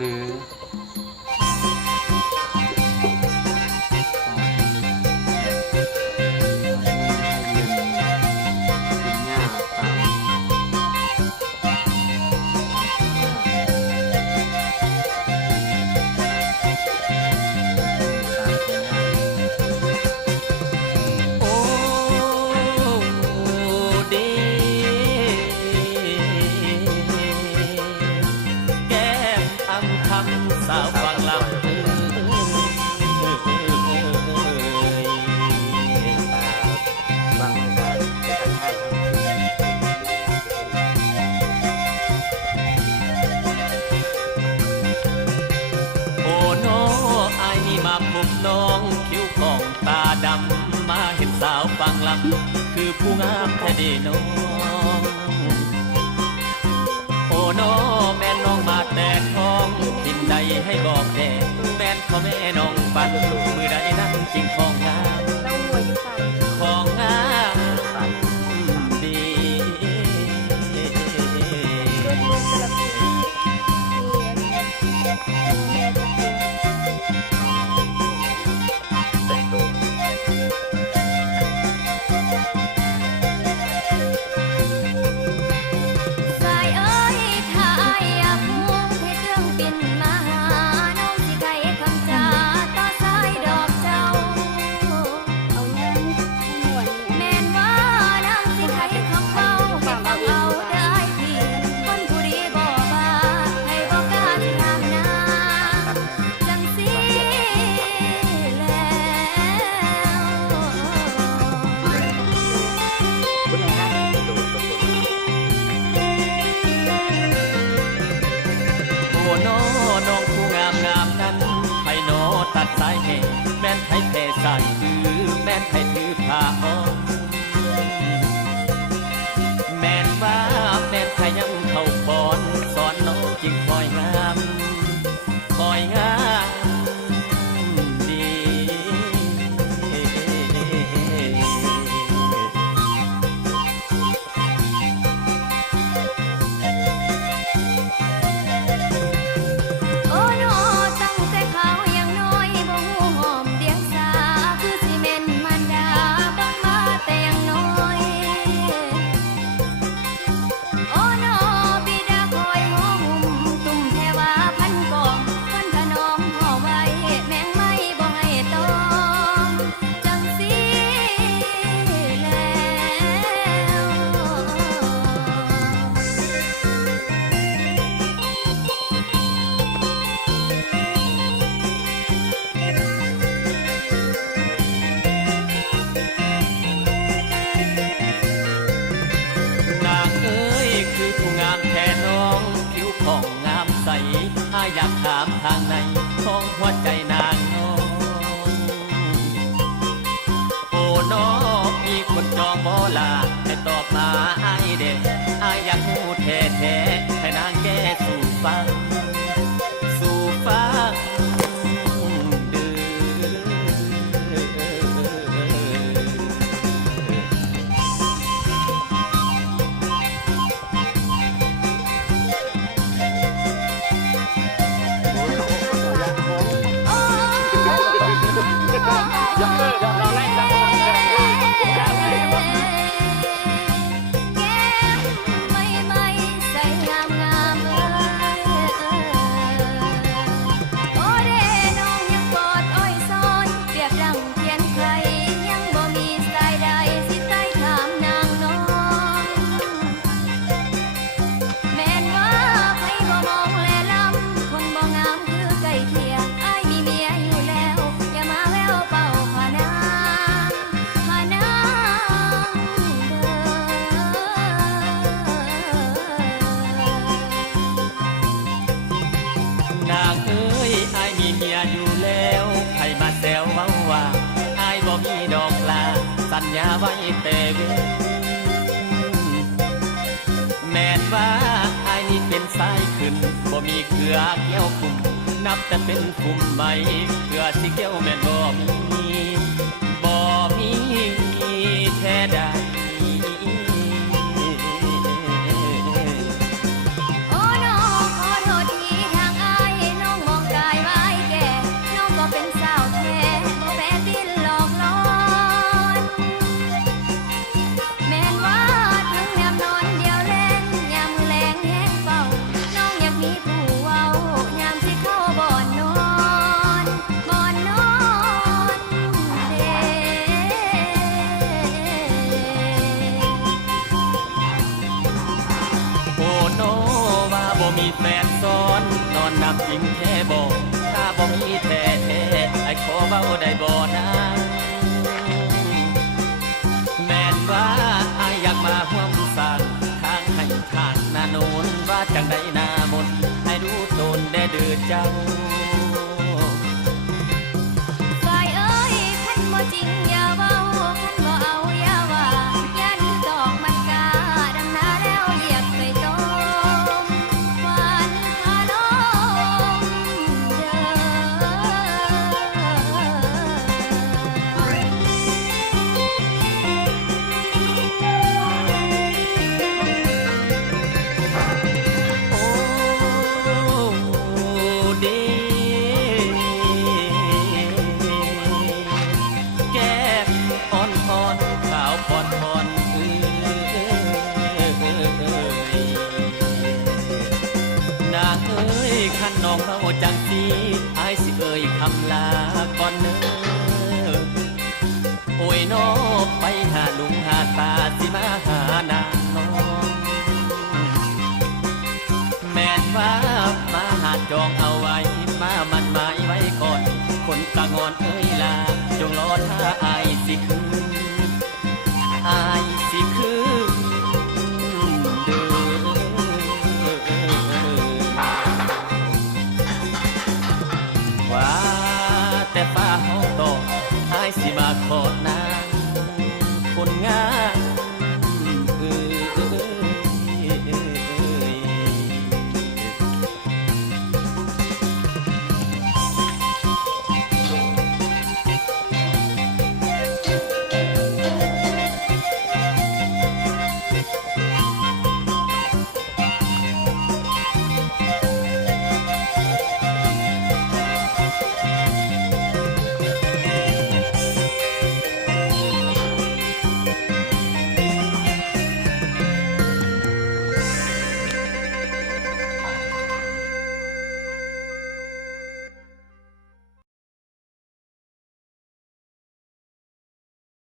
หรือสาวฟังลำฟังการจะทำงานโอ้น้ออายนี่มาพบน้องคิ้วของตาดำมาเห็นสาวฟังลำคือผู้งามแท้ดีน้องโอ้น้อแม่น้องมาแต่ท้องทิมใดให้บอกแด่แม่นเขาแม่น้องปันมือใดนั้นจริงของงามของงามดีน้องผู้งามงามนั้นไผ่นอตัดสายแห่แม่นไผ่เพสายคือแม่นไผ่ถือผ้าอ้อมแม่นว่าแม่นไผ่ยังเข้าบอนสอนน้องจึงคอยงามคอยงามดีอยากถามทางในของหัวใจนางน้องโอ้น้องมีคนจองบ่ลาให้ตอบมาอ้ายเด็กอ้ายอยากรู้แท้ๆให้นางแก้สู่ฟังสู่ฟังอยู่แล้วใครมาแซวว่าอายบ่มีดอกลาสัญญาไว้แต่เว้นแม่นว่าอายนี่เป็นสายขึ้นบ่มีเกลือเกี่ยวกลุ่มนับแต่เป็นกลุ่มใหม่เกลือสิเกี่ยวแม่นบ่มีแท้ใดโอ้น้องขอโทษทีทางอาย มีแฟนซ้อนนอนนับจริงแท้บ่ถ้าบ่มีแท้แท้ไอ้ขอเว้าได้บ่นะแม่นว่าอายอยากมาร่วมสร้างทางให้ทางนาโนนว่าจังใดนามนให้รู้ตนได้เดือเจ้าฝ่ายเอ้ยคันบ่จริงอย่าเว้าคันบ่เอาอย่าว่ายันดอกมันกาดำนาแล้วเหยียบไปต้มหวานคาลมเด้โอ้เดแก้มอ่อนอ่อนขาวผ่อนผ่อนนางเอ้ยขันน้องเราจังสีอายสิเอ่ยคำลาก่อนเน้อโอ้ยน้อไปหาลุงหาตาสิมาหานางน้องแม่นว่ามาหาจองเอาไว้มามันหมายไว้ก่อนคนตางอนเอ้ยลาจงรอท่าอายสิคืน